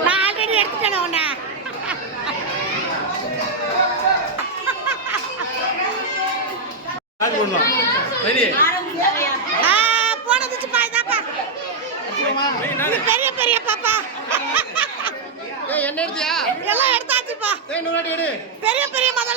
நான் ஆல்ரெடி எடுத்துட்டேன் உன்னை. போனதுச்சு பாய்தாப்பா. பெரிய பெரிய பாப்பா என்ன எடுத்தியா? எல்லாம் எடுத்தாச்சுப்பா. பெரிய பெரிய மத